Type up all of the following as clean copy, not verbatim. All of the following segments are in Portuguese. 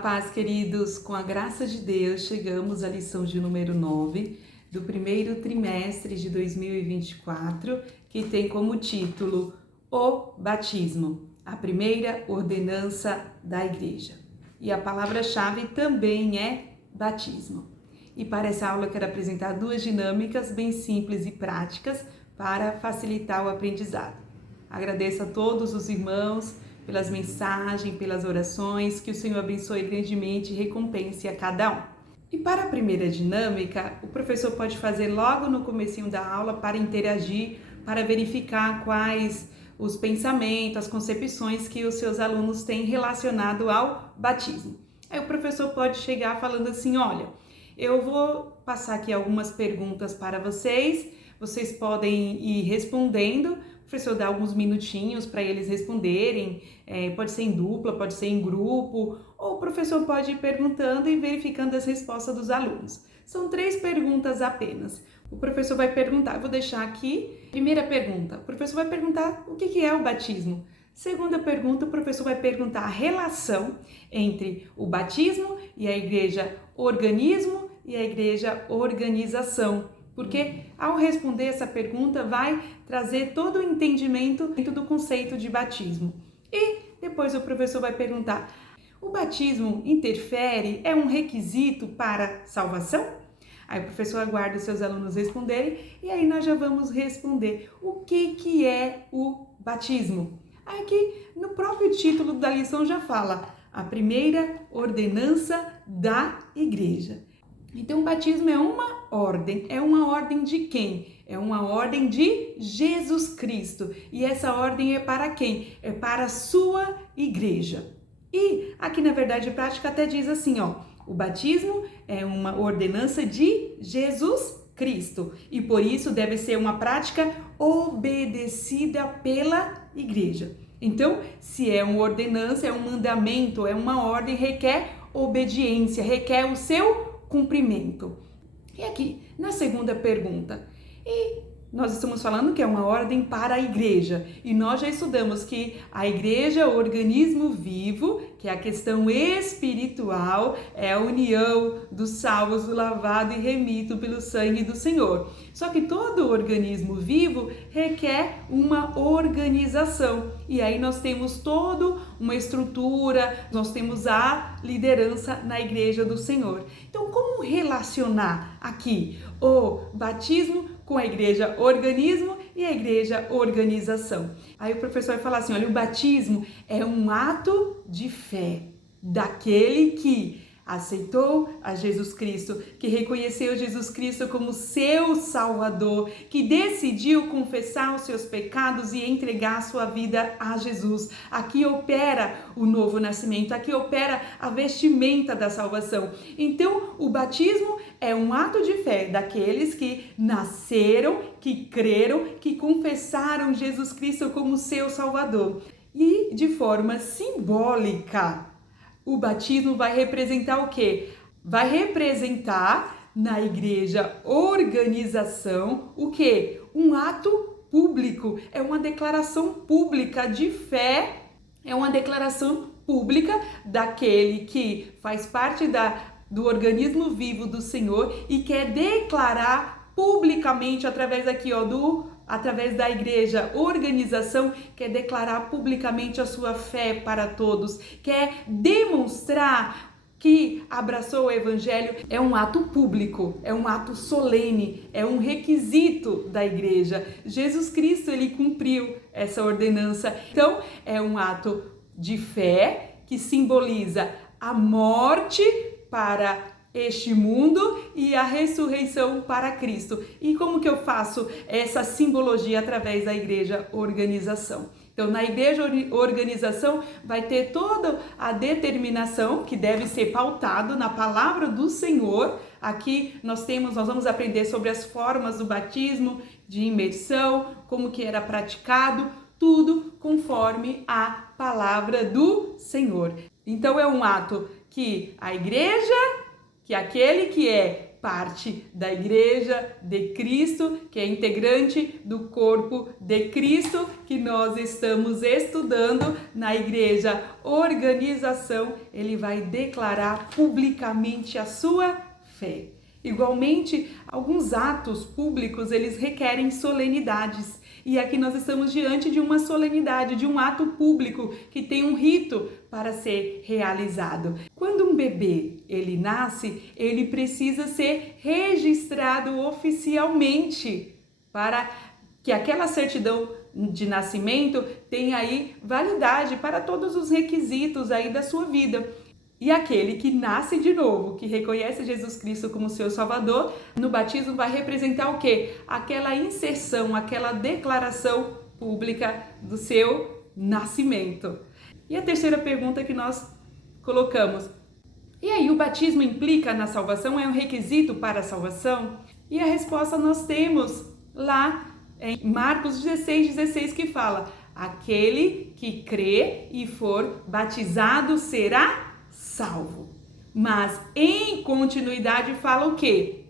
paz, queridos. Com a graça de Deus, chegamos à lição de número 9 do primeiro trimestre de 2024, que tem como título O Batismo, a primeira ordenança da Igreja. E a palavra-chave também é batismo. E para essa aula eu quero apresentar duas dinâmicas bem simples e práticas para facilitar o aprendizado. Agradeço a todos os irmãos pelas mensagens, pelas orações, que o Senhor abençoe grandemente e recompense a cada um. E para a primeira dinâmica, o professor pode fazer logo no comecinho da aula para interagir, para verificar quais os pensamentos, as concepções que os seus alunos têm relacionado ao batismo. Aí o professor pode chegar falando assim, olha, eu vou passar aqui algumas perguntas para vocês podem ir respondendo. O professor dá alguns minutinhos para eles responderem, pode ser em dupla, pode ser em grupo, ou o professor pode ir perguntando e verificando as respostas dos alunos. São 3 perguntas apenas. O professor vai perguntar, eu vou deixar aqui. Primeira pergunta, o professor vai perguntar o que é o batismo. Segunda pergunta, o professor vai perguntar a relação entre o batismo e a igreja organismo e a igreja organização. Porque ao responder essa pergunta vai trazer todo o entendimento do conceito de batismo. E depois o professor vai perguntar, o batismo interfere, é um requisito para salvação? Aí o professor aguarda os seus alunos responderem e aí nós já vamos responder o que é o batismo. Aqui no próprio título da lição já fala, a primeira ordenança da igreja. Então, o batismo é uma ordem de quem? É uma ordem de Jesus Cristo. E essa ordem é para quem? É para a sua igreja. E aqui, na verdade, prática até diz assim, ó, o batismo é uma ordenança de Jesus Cristo. E por isso deve ser uma prática obedecida pela igreja. Então, se é uma ordenança, é um mandamento, é uma ordem, requer obediência, requer o seu cumprimento. E aqui, na segunda pergunta, e nós estamos falando que é uma ordem para a igreja, e nós já estudamos que a igreja é o organismo vivo, que é a questão espiritual, é a união dos salvos, do lavado e remito pelo sangue do Senhor. Só que todo organismo vivo requer uma organização, e aí nós temos toda uma estrutura, nós temos a liderança na igreja do Senhor. Então, como relacionar aqui o batismo com a igreja organismo e a igreja organização? Aí o professor vai falar assim, olha, o batismo é um ato de fé daquele que aceitou a Jesus Cristo, que reconheceu Jesus Cristo como seu Salvador, que decidiu confessar os seus pecados e entregar a sua vida a Jesus. Aqui opera o novo nascimento, aqui opera a vestimenta da salvação. Então, o batismo é um ato de fé daqueles que nasceram, que creram, que confessaram Jesus Cristo como seu Salvador. E de forma simbólica, o batismo vai representar o quê? Vai representar na igreja organização o quê? Um ato público, é uma declaração pública de fé, é uma declaração pública daquele que faz parte do organismo vivo do Senhor e quer declarar publicamente através aqui, ó, através da igreja, organização, quer declarar publicamente a sua fé para todos, quer demonstrar que abraçou o evangelho. É um ato público, é um ato solene, é um requisito da igreja. Jesus Cristo, ele cumpriu essa ordenança. Então, é um ato de fé que simboliza a morte para este mundo e a ressurreição para Cristo. E como que eu faço essa simbologia através da igreja organização? Então, na igreja organização vai ter toda a determinação que deve ser pautado na palavra do Senhor. Aqui nós vamos aprender sobre as formas do batismo, de imersão, como que era praticado, tudo conforme a palavra do Senhor. Então, é um ato que a igreja, que aquele que é parte da Igreja de Cristo, que é integrante do corpo de Cristo, que nós estamos estudando na Igreja Organização. Ele vai declarar publicamente a sua fé. Igualmente, alguns atos públicos, eles requerem solenidades. E aqui nós estamos diante de uma solenidade, de um ato público que tem um rito para ser realizado. Quando um bebê ele nasce, ele precisa ser registrado oficialmente para que aquela certidão de nascimento tenha aí validade para todos os requisitos aí da sua vida. E aquele que nasce de novo, que reconhece Jesus Cristo como seu Salvador, no batismo vai representar o quê? Aquela inserção, aquela declaração pública do seu nascimento. E a terceira pergunta que nós colocamos: e aí, o batismo implica na salvação? É um requisito para a salvação? E a resposta nós temos lá em Marcos 16, que fala: aquele que crê e for batizado será salvo. Mas em continuidade fala o quê?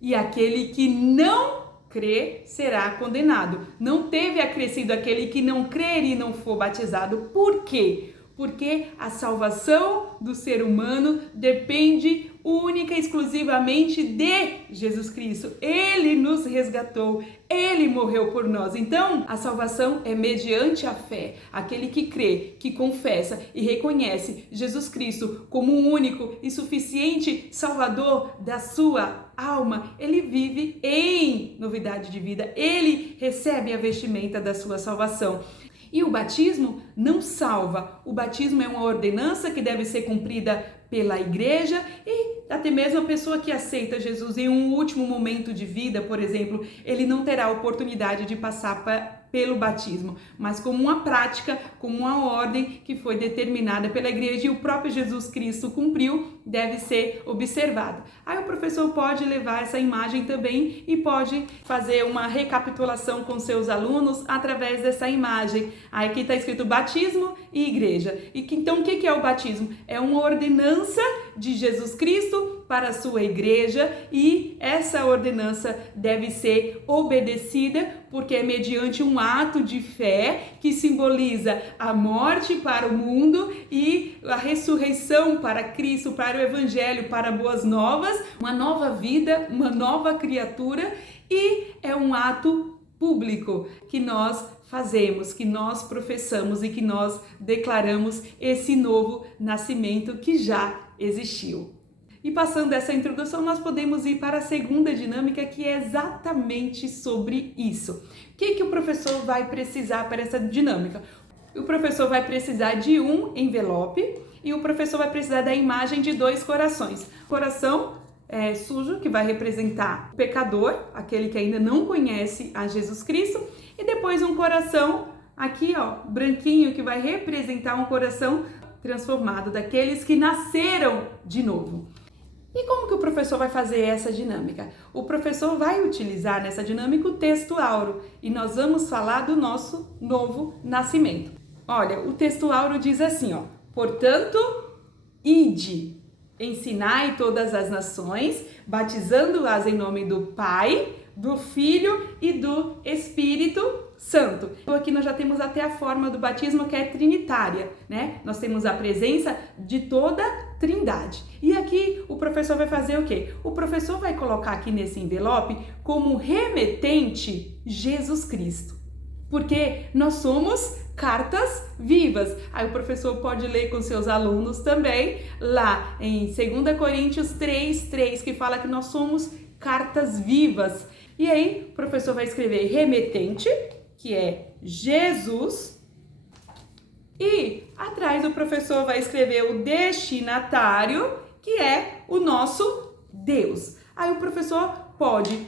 E aquele que não crê será condenado. Não teve acrescido aquele que não crer e não for batizado. Por quê? Porque a salvação do ser humano depende única e exclusivamente de Jesus Cristo. Ele nos resgatou, Ele morreu por nós. Então, a salvação é mediante a fé. Aquele que crê, que confessa e reconhece Jesus Cristo como o único e suficiente Salvador da sua alma, ele vive em novidade de vida. Ele recebe a vestimenta da sua salvação. E o batismo não salva. O batismo é uma ordenança que deve ser cumprida pela igreja e até mesmo a pessoa que aceita Jesus em um último momento de vida, por exemplo, ele não terá a oportunidade de passar pelo batismo, mas como uma prática, como uma ordem que foi determinada pela igreja e o próprio Jesus Cristo cumpriu, deve ser observado. Aí o professor pode levar essa imagem também e pode fazer uma recapitulação com seus alunos através dessa imagem. Aí aqui está escrito batismo e igreja. Então o que é o batismo? É uma ordenança de Jesus Cristo para a sua igreja e essa ordenança deve ser obedecida porque é mediante um ato de fé que simboliza a morte para o mundo e a ressurreição para Cristo, para o Evangelho, para boas novas, uma nova vida, uma nova criatura, e é um ato público que nós fazemos, que nós professamos e que nós declaramos esse novo nascimento que já existiu. E passando essa introdução, nós podemos ir para a segunda dinâmica, que é exatamente sobre isso. O que o professor vai precisar para essa dinâmica? O professor vai precisar de um envelope e o professor vai precisar da imagem de 2 corações. Coração sujo, que vai representar o pecador, aquele que ainda não conhece a Jesus Cristo, e depois um coração aqui, ó, branquinho, que vai representar um coração transformado, daqueles que nasceram de novo. E como que o professor vai fazer essa dinâmica? O professor vai utilizar nessa dinâmica o texto áureo e nós vamos falar do nosso novo nascimento. Olha, o texto áureo diz assim, ó: portanto, ide, ensinai todas as nações, batizando-as em nome do Pai, do Filho e do Espírito Santo. Então aqui nós já temos até a forma do batismo, que é trinitária, né? Nós temos a presença de toda a Trindade. E aqui o professor vai fazer o quê? O professor vai colocar aqui nesse envelope como remetente Jesus Cristo. Porque nós somos cartas vivas. Aí o professor pode ler com seus alunos também, lá em 2 Coríntios 3:3, que fala que nós somos cartas vivas. E aí o professor vai escrever remetente, que é Jesus, e atrás o professor vai escrever o destinatário, que é o nosso Deus. Aí o professor pode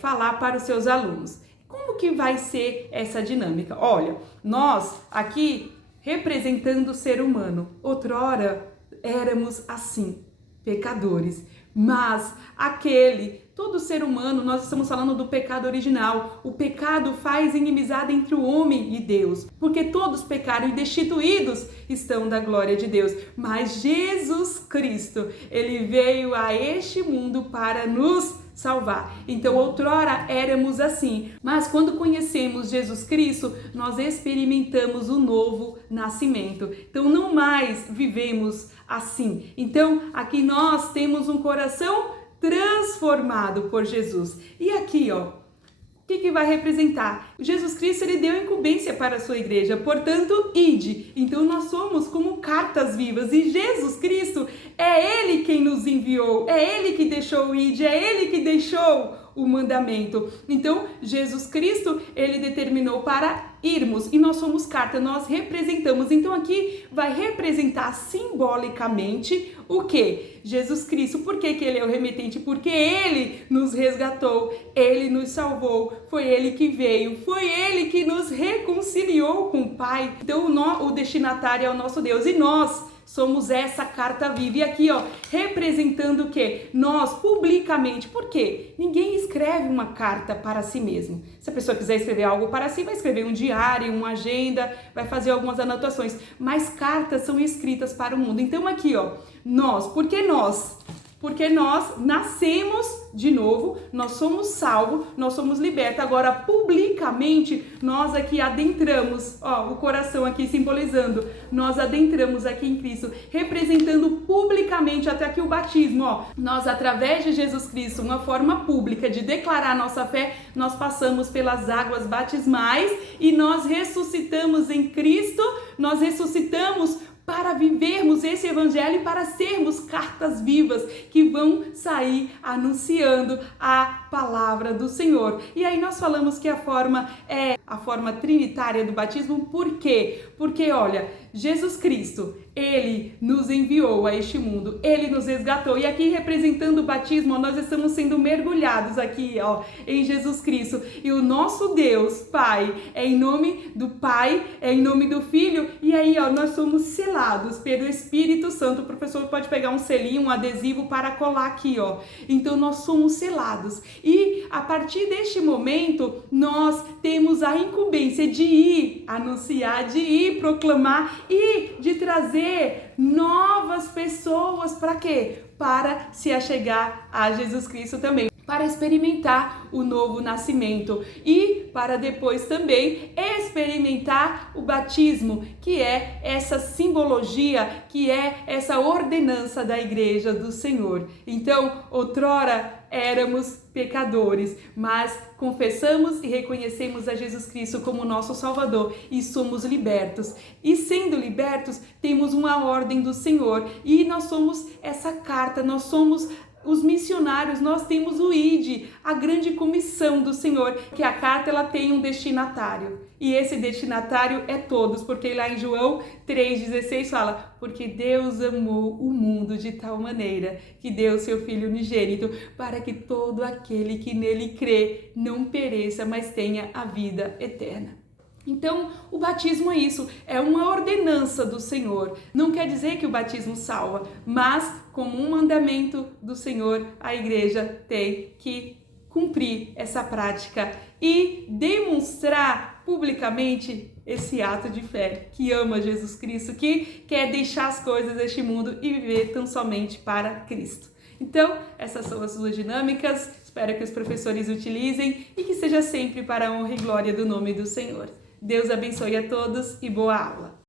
falar para os seus alunos. Como que vai ser essa dinâmica? Olha, nós aqui representando o ser humano, outrora éramos assim, pecadores, mas aquele todo ser humano, nós estamos falando do pecado original. O pecado faz inimizade entre o homem e Deus, porque todos pecaram e destituídos estão da glória de Deus. Mas Jesus Cristo, ele veio a este mundo para nos salvar. Então, outrora éramos assim, mas quando conhecemos Jesus Cristo, nós experimentamos o novo nascimento. Então, não mais vivemos assim. Então, aqui nós temos um coração transformado por Jesus. E aqui, ó, o que vai representar? Jesus Cristo, ele deu incumbência para a sua igreja, portanto, ide. Então, nós somos como cartas vivas e Jesus Cristo é Ele quem nos enviou, é Ele que deixou o ide, é Ele que deixou o mandamento. Então, Jesus Cristo, ele determinou para irmos e nós somos carta, nós representamos. Então, aqui vai representar simbolicamente o que? Jesus Cristo. Por que ele é o remetente? Porque ele nos resgatou, ele nos salvou, foi ele que veio, foi ele que nos reconciliou com o Pai. Então, o destinatário é o nosso Deus e nós somos essa carta viva. E aqui, ó, representando o quê? Nós, publicamente. Por quê? Ninguém escreve uma carta para si mesmo. Se a pessoa quiser escrever algo para si, vai escrever um diário, uma agenda, vai fazer algumas anotações. Mas cartas são escritas para o mundo. Então, aqui, ó, nós. Por que nós? Porque nós nascemos de novo, nós somos salvos, nós somos libertos. Agora, publicamente, nós aqui adentramos, ó, o coração aqui simbolizando, nós adentramos aqui em Cristo, representando publicamente até aqui o batismo, ó. Nós, através de Jesus Cristo, uma forma pública de declarar nossa fé, nós passamos pelas águas batismais e nós ressuscitamos em Cristo, nós ressuscitamos para vivermos esse evangelho e para sermos cartas vivas que vão sair anunciando a palavra do Senhor. E aí nós falamos que a forma é a forma trinitária do batismo. Por quê? Porque, olha, Jesus Cristo, ele nos enviou a este mundo, ele nos resgatou. E aqui, representando o batismo, nós estamos sendo mergulhados aqui, ó, em Jesus Cristo. E o nosso Deus, Pai, é em nome do Pai, é em nome do Filho. E aí, ó, nós somos selados pelo Espírito Santo. O professor pode pegar um selinho, um adesivo para colar aqui, ó. Então, nós somos selados. E a partir deste momento, nós temos a incumbência de ir anunciar, de ir proclamar e de trazer novas pessoas para quê? Para se achegar a Jesus Cristo também, para experimentar o novo nascimento e para depois também experimentar o batismo, que é essa simbologia, que é essa ordenança da igreja do Senhor. Então, outrora éramos pecadores, mas confessamos e reconhecemos a Jesus Cristo como nosso Salvador e somos libertos. E sendo libertos, temos uma ordem do Senhor e nós somos essa carta, nós somos os missionários, nós temos o ID, a grande comissão do Senhor, que a carta ela tem um destinatário. E esse destinatário é todos, porque lá em João 3,16 fala: porque Deus amou o mundo de tal maneira que deu seu Filho unigênito, para que todo aquele que nele crê não pereça, mas tenha a vida eterna. Então, o batismo é isso, é uma ordenança do Senhor. Não quer dizer que o batismo salva, mas como um mandamento do Senhor, a igreja tem que cumprir essa prática e demonstrar publicamente esse ato de fé, que ama Jesus Cristo, que quer deixar as coisas deste mundo e viver tão somente para Cristo. Então, essas são as duas dinâmicas, espero que os professores utilizem e que seja sempre para a honra e glória do nome do Senhor. Deus abençoe a todos e boa aula!